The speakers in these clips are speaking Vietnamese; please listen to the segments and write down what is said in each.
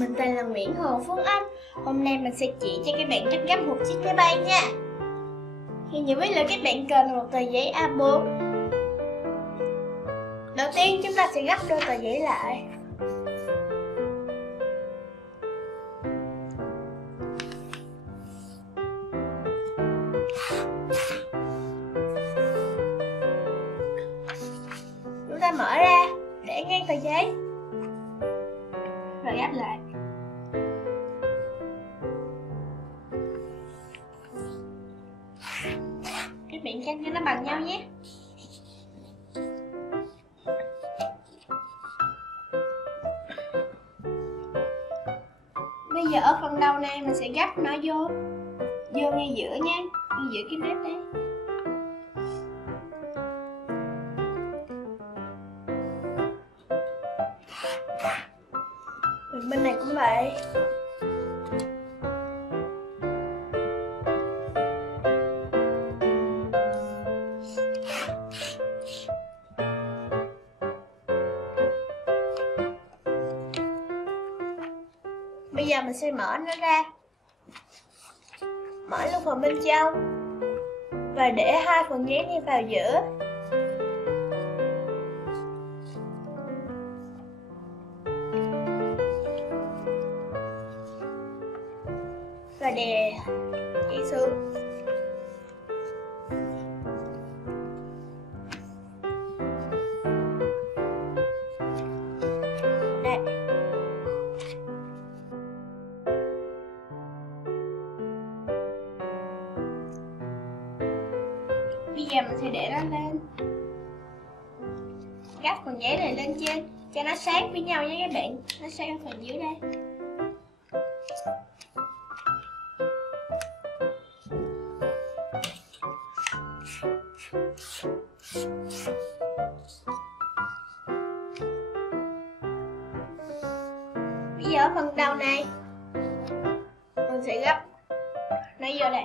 Mình tên là Nguyễn Hồ Phương Anh. Hôm nay mình sẽ chỉ cho các bạn cách gấp một chiếc máy bay nha. Hiện như với là các bạn cần một tờ giấy A4. Đầu tiên chúng ta sẽ gấp đôi tờ giấy lại. Chúng ta mở ra để ngang tờ giấy rồi gấp lại. Các bạn cắt cho nó bằng nhau nhé. Bây giờ ở phần đầu này mình sẽ gấp nó vô ngay giữa nha, ngay giữa cái nếp đây. Bên này cũng vậy. Bây giờ mình sẽ mở nó ra, mở luôn phần bên trong và để hai phần giấy này vào giữa. Và đè giấy xuống. Đây. Bây giờ mình sẽ để nó lên, gấp phần giấy này lên trên cho nó sát với nhau nhé các bạn. Nó sát ở phần dưới đây. Bây giờ ở phần đầu này mình sẽ gấp nó vô đây.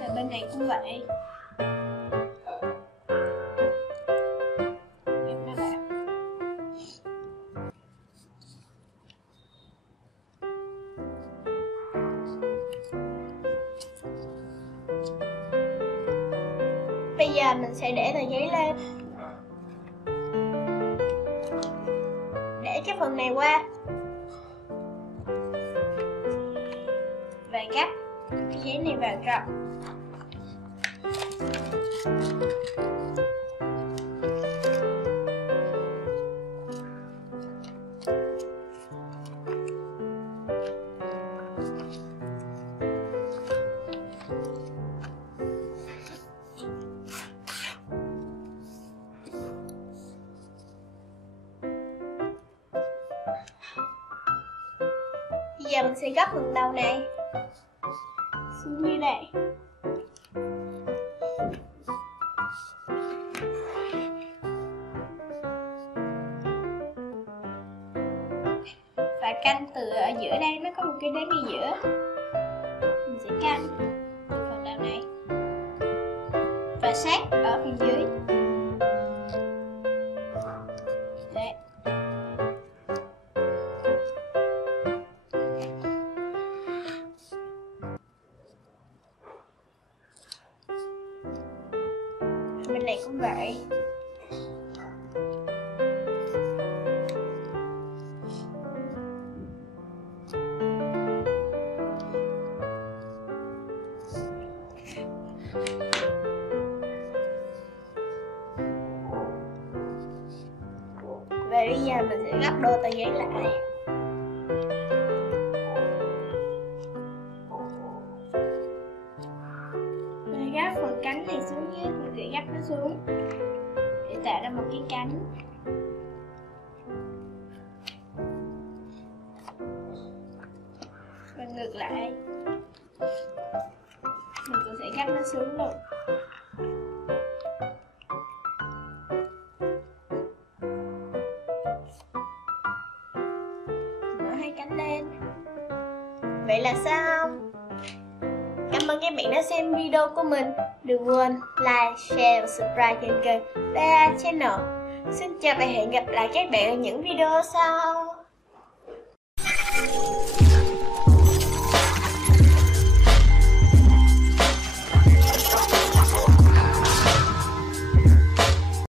Và bên này cũng vậy. Gấp nó vào. Bây giờ mình sẽ để tờ giấy lên, để cái phần này qua và gấp cái giấy này vào trong. Bây giờ mình sẽ gấp phần đầu này xuống như đây. Và canh từ ở giữa đây, nó có một cái đế ngay giữa. Mình sẽ canh từ phần đầu này và sát ở phần dưới. Đấy. Bên này cũng vậy. Và bây giờ mình sẽ gấp đôi tờ giấy lại. Mình gấp phần cánh này xuống nhé, mình sẽ gấp nó xuống để tạo ra một cái cánh. Và ngược lại, mình cũng sẽ gấp nó xuống luôn. Mở hai cánh lên. Vậy là xong. Cảm ơn ơn các bạn đã xem video của mình. Đừng quên like, share và subscribe trên kênh PA Channel. Xin chào và hẹn gặp lại các bạn ở những video sau.